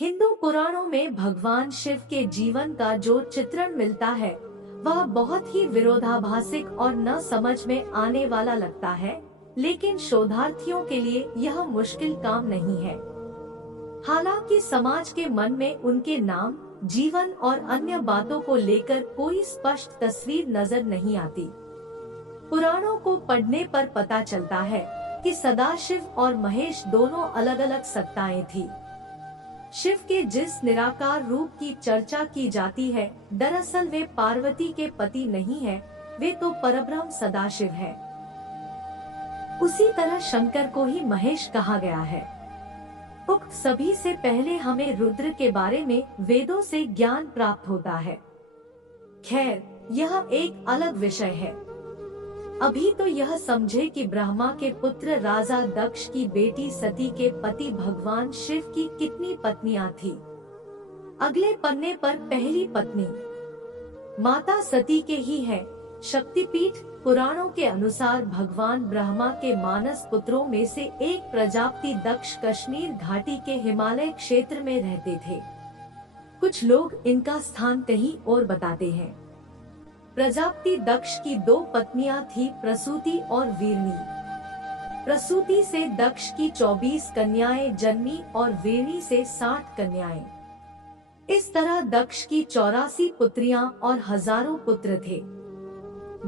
हिंदू पुराणों में भगवान शिव के जीवन का जो चित्रण मिलता है वह बहुत ही विरोधाभासिक और न समझ में आने वाला लगता है, लेकिन शोधार्थियों के लिए यह मुश्किल काम नहीं है। हालांकि समाज के मन में उनके नाम, जीवन और अन्य बातों को लेकर कोई स्पष्ट तस्वीर नजर नहीं आती। पुराणों को पढ़ने पर पता चलता है कि सदाशिव और महेश दोनों अलग अलग सत्ताएं थी। शिव के जिस निराकार रूप की चर्चा की जाती है, दरअसल वे पार्वती के पति नहीं है, वे तो परब्रह्म सदाशिव है। उसी तरह शंकर को ही महेश कहा गया है। उक्त सभी से पहले हमें रुद्र के बारे में वेदों से ज्ञान प्राप्त होता है। खैर, यह एक अलग विषय है। अभी तो यह समझे कि ब्रह्मा के पुत्र राजा दक्ष की बेटी सती के पति भगवान शिव की कितनी पत्नियां थी। अगले पन्ने पर पहली पत्नी माता सती के ही है। शक्तिपीठ पुराणों के अनुसार भगवान ब्रह्मा के मानस पुत्रों में से एक प्रजापति दक्ष कश्मीर घाटी के हिमालय क्षेत्र में रहते थे। कुछ लोग इनका स्थान कहीं और बताते हैं। प्रजापति दक्ष की दो पत्नियां थी, प्रसूति और वीरणी। प्रसूति से दक्ष की 24 कन्याएं जन्मी और वीरणी से 60 कन्याएं। इस तरह दक्ष की 84 पुत्रियां और हजारों पुत्र थे।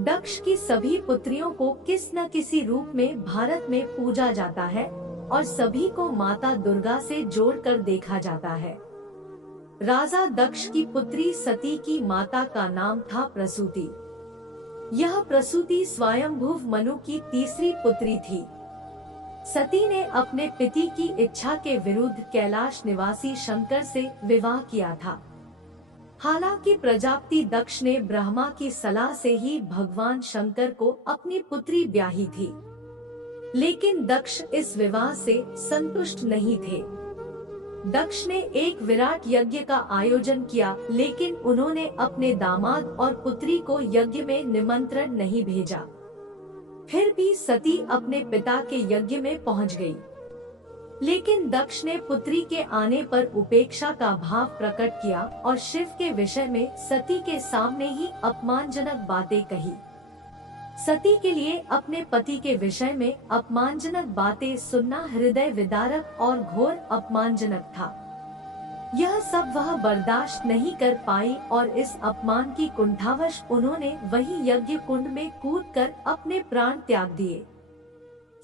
दक्ष की सभी पुत्रियों को किस न किसी रूप में भारत में पूजा जाता है और सभी को माता दुर्गा से जोड़कर देखा जाता है। राजा दक्ष की पुत्री सती की माता का नाम था प्रसूति। यह प्रसूति स्वयंभुव मनु की तीसरी पुत्री थी। सती ने अपने पति की इच्छा के विरुद्ध कैलाश निवासी शंकर से विवाह किया था। हालांकि प्रजापति दक्ष ने ब्रह्मा की सलाह से ही भगवान शंकर को अपनी पुत्री ब्याही थी, लेकिन दक्ष इस विवाह से संतुष्ट नहीं थे। दक्ष ने एक विराट यज्ञ का आयोजन किया, लेकिन उन्होंने अपने दामाद और पुत्री को यज्ञ में निमंत्रण नहीं भेजा। फिर भी सती अपने पिता के यज्ञ में पहुंच गई, लेकिन दक्ष ने पुत्री के आने पर उपेक्षा का भाव प्रकट किया और शिव के विषय में सती के सामने ही अपमानजनक बातें कही। सती के लिए अपने पति के विषय में अपमानजनक बातें सुनना हृदय विदारक और घोर अपमानजनक था। यह सब वह बर्दाश्त नहीं कर पाई और इस अपमान की कुंठावश उन्होंने वही यज्ञ कुंड में कूदकर अपने प्राण त्याग दिए।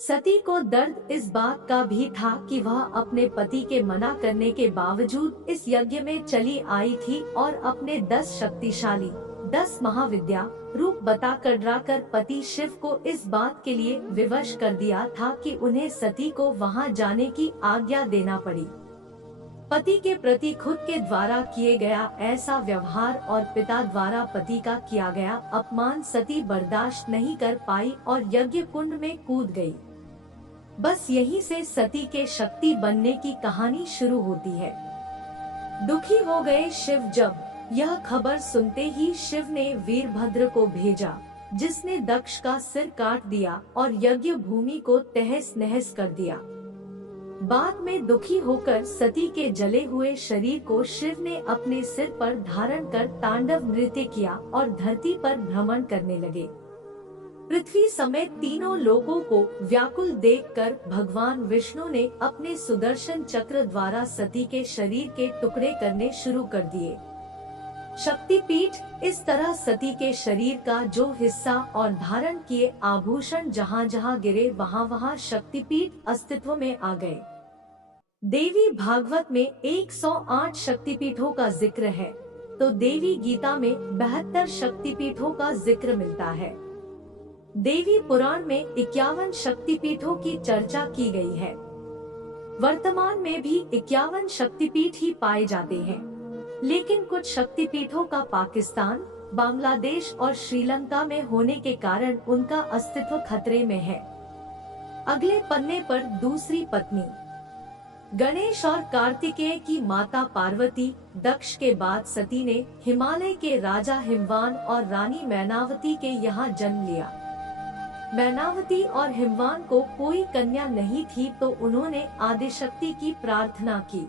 सती को दर्द इस बात का भी था कि वह अपने पति के मना करने के बावजूद इस यज्ञ में चली आई थी और अपने 10 शक्तिशाली 10 महाविद्या रूप बताकर डराकर पति शिव को इस बात के लिए विवश कर दिया था कि उन्हें सती को वहां जाने की आज्ञा देना पड़ी। पति के प्रति खुद के द्वारा किए गया ऐसा व्यवहार और पिता द्वारा पति का किया गया अपमान सती बर्दाश्त नहीं कर पाई और यज्ञ कुंड में कूद गई। बस यहीं से सती के शक्ति बनने की कहानी शुरू होती है। दुखी हो गए शिव। जब यह खबर सुनते ही शिव ने वीरभद्र को भेजा, जिसने दक्ष का सिर काट दिया और यज्ञ भूमि को तहस नहस कर दिया। बाद में दुखी होकर सती के जले हुए शरीर को शिव ने अपने सिर पर धारण कर तांडव नृत्य किया और धरती पर भ्रमण करने लगे। पृथ्वी समेत तीनों लोकों को व्याकुल देखकर भगवान विष्णु ने अपने सुदर्शन चक्र द्वारा सती के शरीर के टुकड़े करने शुरू कर दिए। शक्तिपीठ इस तरह सती के शरीर का जो हिस्सा और धारण किए आभूषण जहाँ जहाँ गिरे वहाँ वहाँ शक्तिपीठ अस्तित्व में आ गए। देवी भागवत में 108 शक्तिपीठों का जिक्र है, तो देवी गीता में 72 शक्तिपीठों का जिक्र मिलता है। देवी पुराण में 51 शक्तिपीठों की चर्चा की गई है। वर्तमान में भी 51 शक्तिपीठ ही पाए जाते हैं, लेकिन कुछ शक्तिपीठों का पाकिस्तान, बांग्लादेश और श्रीलंका में होने के कारण उनका अस्तित्व खतरे में है। अगले पन्ने पर दूसरी पत्नी गणेश और कार्तिकेय की माता पार्वती। दक्ष के बाद सती ने हिमालय के राजा हिमवान और रानी मैनावती के यहाँ जन्म लिया। मैनावती और हिमवान को कोई कन्या नहीं थी, तो उन्होंने आदिशक्ति की प्रार्थना की।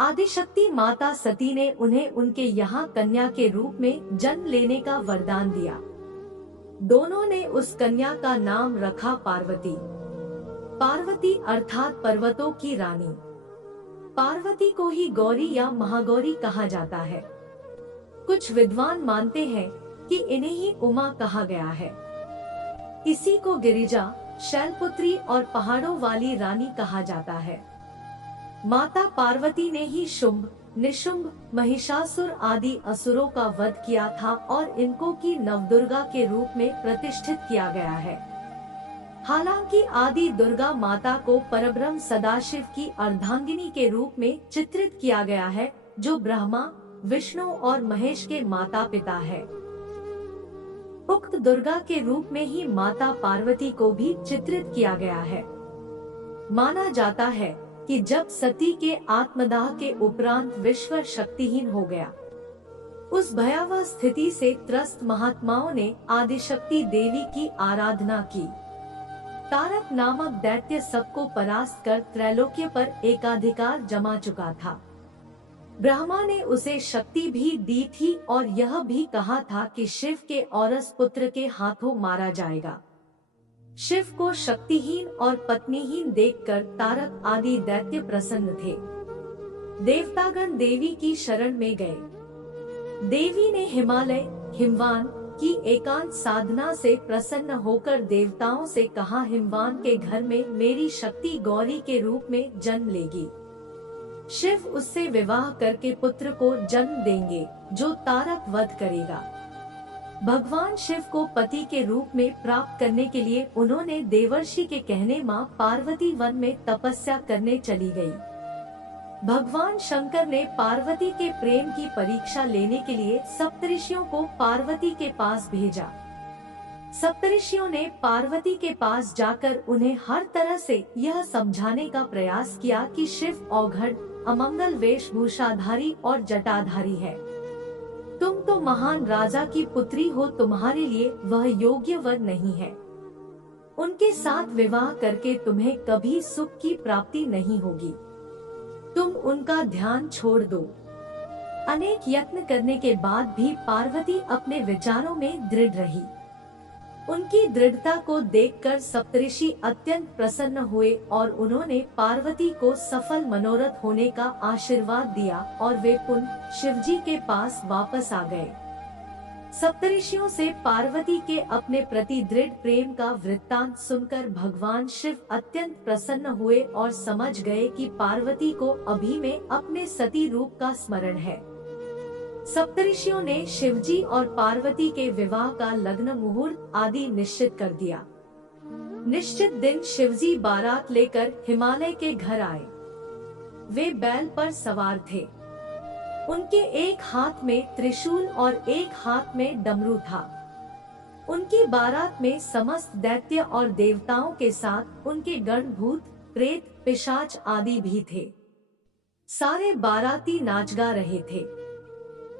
आदिशक्ति माता सती ने उन्हें उनके यहाँ कन्या के रूप में जन्म लेने का वरदान दिया। दोनों ने उस कन्या का नाम रखा पार्वती। पार्वती अर्थात पर्वतों की रानी। पार्वती को ही गौरी या महागौरी कहा जाता है। कुछ विद्वान मानते हैं कि इन्हें ही उमा कहा गया है। इसी को गिरिजा, शैलपुत्री और पहाड़ों वाली रानी कहा जाता है। माता पार्वती ने ही शुंभ, निशुंभ, महिषासुर आदि असुरों का वध किया था और इनको की नवदुर्गा के रूप में प्रतिष्ठित किया गया है। हालांकि आदि दुर्गा माता को परब्रह्म सदाशिव की अर्धांगिनी के रूप में चित्रित किया गया है, जो ब्रह्मा, विष्णु और महेश के माता पिता है। उक्त दुर्गा के रूप में ही माता पार्वती को भी चित्रित किया गया है। माना जाता है कि जब सती के आत्मदाह के उपरांत विश्व शक्तिहीन हो गया, उस भयावह स्थिति से त्रस्त महात्माओं ने आदिशक्ति देवी की आराधना की। तारक नामक दैत्य सबको परास्त कर त्रैलोक्य पर एकाधिकार जमा चुका था। ब्रह्मा ने उसे शक्ति भी दी थी और यह भी कहा था कि शिव के औरस पुत्र के हाथों मारा जाएगा। शिव को शक्तिहीन और पत्नीहीन देखकर तारक आदि दैत्य प्रसन्न थे। देवतागण देवी की शरण में गए। देवी ने हिमालय, हिमवान की एकांत साधना से प्रसन्न होकर देवताओं से कहा, हिमवान के घर में मेरी शक्ति गौरी के रूप में जन्म लेगी। शिव उससे विवाह करके पुत्र को जन्म देंगे, जो तारक वध करेगा। भगवान शिव को पति के रूप में प्राप्त करने के लिए उन्होंने देवर्षि के कहने मां पार्वती वन में तपस्या करने चली गई। भगवान शंकर ने पार्वती के प्रेम की परीक्षा लेने के लिए सप्तऋषियों को पार्वती के पास भेजा। सप्तऋषियों ने पार्वती के पास जाकर उन्हें हर तरह से यह समझाने का प्रयास किया कि शिव औघड़, अमंगल वेशभूषाधारी और जटाधारी है। तुम तो महान राजा की पुत्री हो, तुम्हारे लिए वह योग्य वर नहीं है। उनके साथ विवाह करके तुम्हें कभी सुख की प्राप्ति नहीं होगी। तुम उनका ध्यान छोड़ दो। अनेक यत्न करने के बाद भी पार्वती अपने विचारों में दृढ़ रही। उनकी दृढ़ता को देखकर सप्तऋषि अत्यंत प्रसन्न हुए और उन्होंने पार्वती को सफल मनोरथ होने का आशीर्वाद दिया और वे पुनः शिवजी के पास वापस आ गए। सप्तऋषियों से पार्वती के अपने प्रति दृढ़ प्रेम का वृत्तांत सुनकर भगवान शिव अत्यंत प्रसन्न हुए और समझ गए कि पार्वती को अभी में अपने सती रूप का स्मरण है। सप्तऋषियों ने शिवजी और पार्वती के विवाह का लग्न मुहूर्त आदि निश्चित कर दिया। निश्चित दिन शिवजी बारात लेकर हिमालय के घर आए। वे बैल पर सवार थे। उनके एक हाथ में त्रिशूल और एक हाथ में डमरू था। उनकी बारात में समस्त दैत्य और देवताओं के साथ उनके गण, भूत, प्रेत, पिशाच आदि भी थे। सारे बाराती नाच गा रहे थे।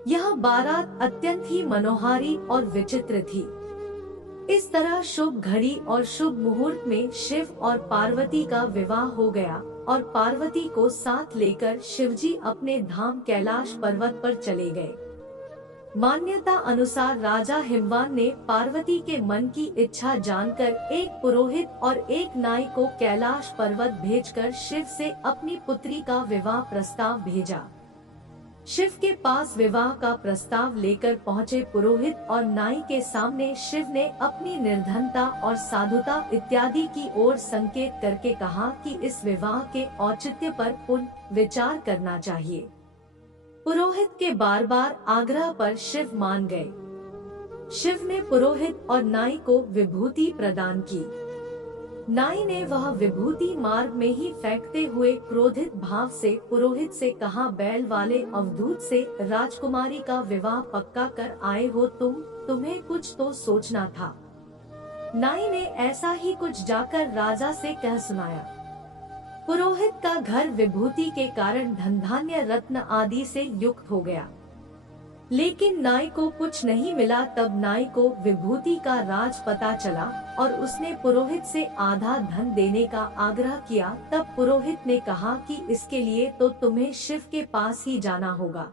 यह बारात अत्यंत ही मनोहारी और विचित्र थी। इस तरह शुभ घड़ी और शुभ मुहूर्त में शिव और पार्वती का विवाह हो गया और पार्वती को साथ लेकर शिवजी अपने धाम कैलाश पर्वत पर चले गए। मान्यता अनुसार राजा हिमवान ने पार्वती के मन की इच्छा जानकर एक पुरोहित और एक नाई को कैलाश पर्वत भेजकर शिव से अपनी पुत्री का विवाह प्रस्ताव भेजा। शिव के पास विवाह का प्रस्ताव लेकर पहुँचे पुरोहित और नाई के सामने शिव ने अपनी निर्धनता और साधुता इत्यादि की ओर संकेत करके कहा कि इस विवाह के औचित्य पर पुनः विचार करना चाहिए। पुरोहित के बार बार आग्रह पर शिव मान गए। शिव ने पुरोहित और नाई को विभूति प्रदान की। नाई ने वह विभूति मार्ग में ही फेंकते हुए क्रोधित भाव से पुरोहित से कहा, बैल वाले अवधूत से राजकुमारी का विवाह पक्का कर आए हो तुम्हें कुछ तो सोचना था। नाई ने ऐसा ही कुछ जाकर राजा से कह सुनाया। पुरोहित का घर विभूति के कारण धन धान्य रत्न आदि से युक्त हो गया। लेकिन नाई को कुछ नहीं मिला। तब नाई को विभूति का राज पता चला और उसने पुरोहित से आधा धन देने का आग्रह किया। तब पुरोहित ने कहा कि इसके लिए तो तुम्हें शिव के पास ही जाना होगा।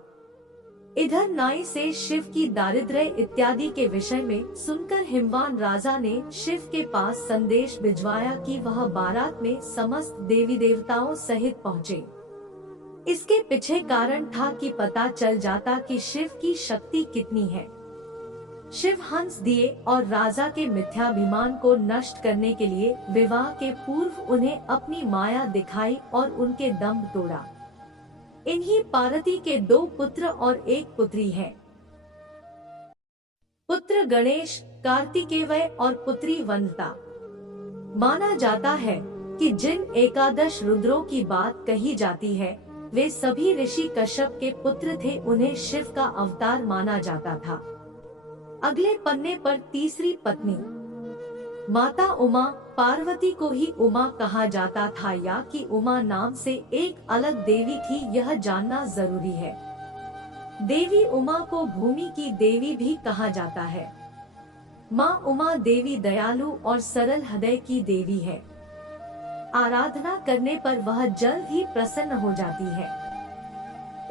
इधर नाई से शिव की दारिद्र्य इत्यादि के विषय में सुनकर हिमवान राजा ने शिव के पास संदेश भिजवाया कि वह बारात में समस्त देवी देवताओं सहित पहुँचे। इसके पीछे कारण था कि पता चल जाता कि शिव की शक्ति कितनी है। शिव हंस दिए और राजा के मिथ्याभिमान को नष्ट करने के लिए विवाह के पूर्व उन्हें अपनी माया दिखाई और उनके दंभ तोड़ा। इन्हीं पार्वती के 2 पुत्र और 1 पुत्री है। पुत्र गणेश, कार्तिकेय और पुत्री वंदता। माना जाता है कि जिन 11 रुद्रों की बात कही जाती है वे सभी ऋषि कश्यप के पुत्र थे। उन्हें शिव का अवतार माना जाता था। अगले पन्ने पर तीसरी पत्नी माता उमा, पार्वती को ही उमा कहा जाता था या कि उमा नाम से एक अलग देवी थी, यह जानना जरूरी है। देवी उमा को भूमि की देवी भी कहा जाता है। माँ उमा देवी दयालु और सरल हृदय की देवी है। आराधना करने पर वह जल्द ही प्रसन्न हो जाती है।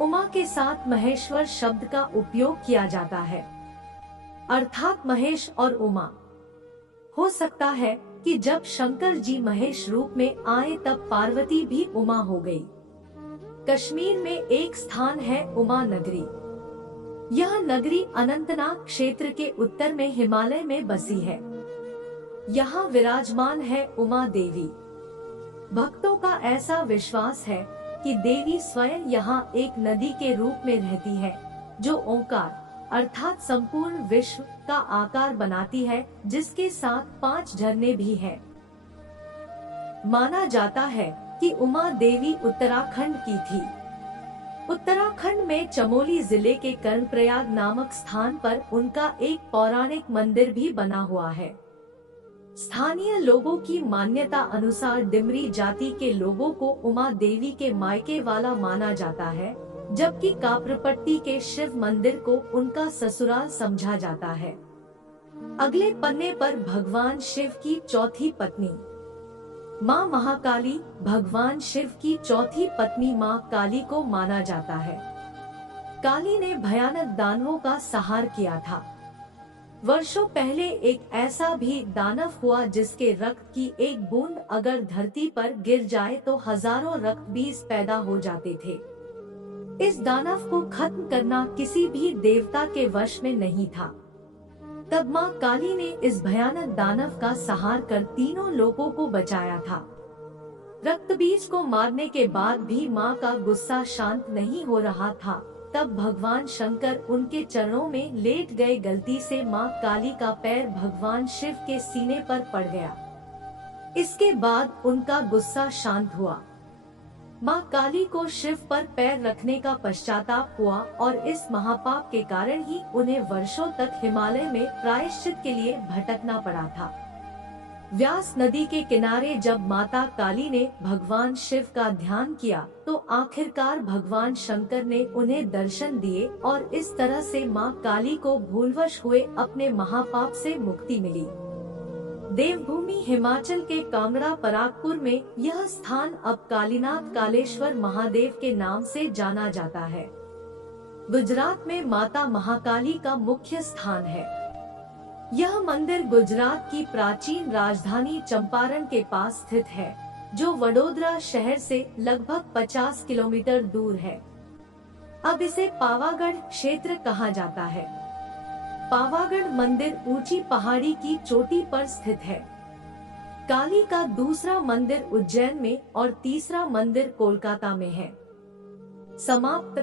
उमा के साथ महेश्वर शब्द का उपयोग किया जाता है, अर्थात महेश और उमा। हो सकता है कि जब शंकर जी महेश रूप में आए तब पार्वती भी उमा हो गई। कश्मीर में एक स्थान है उमा नगरी। यह नगरी अनंतनाग क्षेत्र के उत्तर में हिमालय में बसी है। यहाँ विराजमान है उमा देवी। भक्तों का ऐसा विश्वास है कि देवी स्वयं यहाँ एक नदी के रूप में रहती है जो ओंकार अर्थात संपूर्ण विश्व का आकार बनाती है, जिसके साथ 5 झरने भी हैं। माना जाता है कि उमा देवी उत्तराखंड की थी। उत्तराखंड में चमोली जिले के कर्णप्रयाग नामक स्थान पर उनका एक पौराणिक मंदिर भी बना हुआ है। स्थानीय लोगों की मान्यता अनुसार डिमरी जाति के लोगों को उमा देवी के मायके वाला माना जाता है, जबकि कापरपट्टी के शिव मंदिर को उनका ससुराल समझा जाता है। अगले पन्ने पर भगवान शिव की चौथी पत्नी माँ महाकाली। भगवान शिव की चौथी पत्नी माँ काली को माना जाता है। काली ने भयानक दानवों का संहार किया था। वर्षों पहले एक ऐसा भी दानव हुआ जिसके रक्त की एक बूंद अगर धरती पर गिर जाए तो हजारों रक्त बीज पैदा हो जाते थे। इस दानव को खत्म करना किसी भी देवता के वश में नहीं था। तब माँ काली ने इस भयानक दानव का संहार कर तीनों लोगों को बचाया था। रक्त बीज को मारने के बाद भी माँ का गुस्सा शांत नहीं हो रहा था। तब भगवान शंकर उनके चरणों में लेट गए। गलती से माँ काली का पैर भगवान शिव के सीने पर पड़ गया। इसके बाद उनका गुस्सा शांत हुआ। माँ काली को शिव पर पैर रखने का पश्चाताप हुआ और इस महापाप के कारण ही उन्हें वर्षों तक हिमालय में प्रायश्चित के लिए भटकना पड़ा था। व्यास नदी के किनारे जब माता काली ने भगवान शिव का ध्यान किया तो आखिरकार भगवान शंकर ने उन्हें दर्शन दिए और इस तरह से माँ काली को भूलवश हुए अपने महापाप से मुक्ति मिली। देवभूमि हिमाचल के कांगड़ा परागपुर में यह स्थान अब कालीनाथ कालेश्वर महादेव के नाम से जाना जाता है। गुजरात में माता महाकाली का मुख्य स्थान है। यह मंदिर गुजरात की प्राचीन राजधानी चंपारण के पास स्थित है, जो वडोदरा शहर से लगभग 50 किलोमीटर दूर है। अब इसे पावागढ़ क्षेत्र कहा जाता है। पावागढ़ मंदिर ऊंची पहाड़ी की चोटी पर स्थित है। काली का दूसरा मंदिर उज्जैन में और तीसरा मंदिर कोलकाता में है। समाप्त।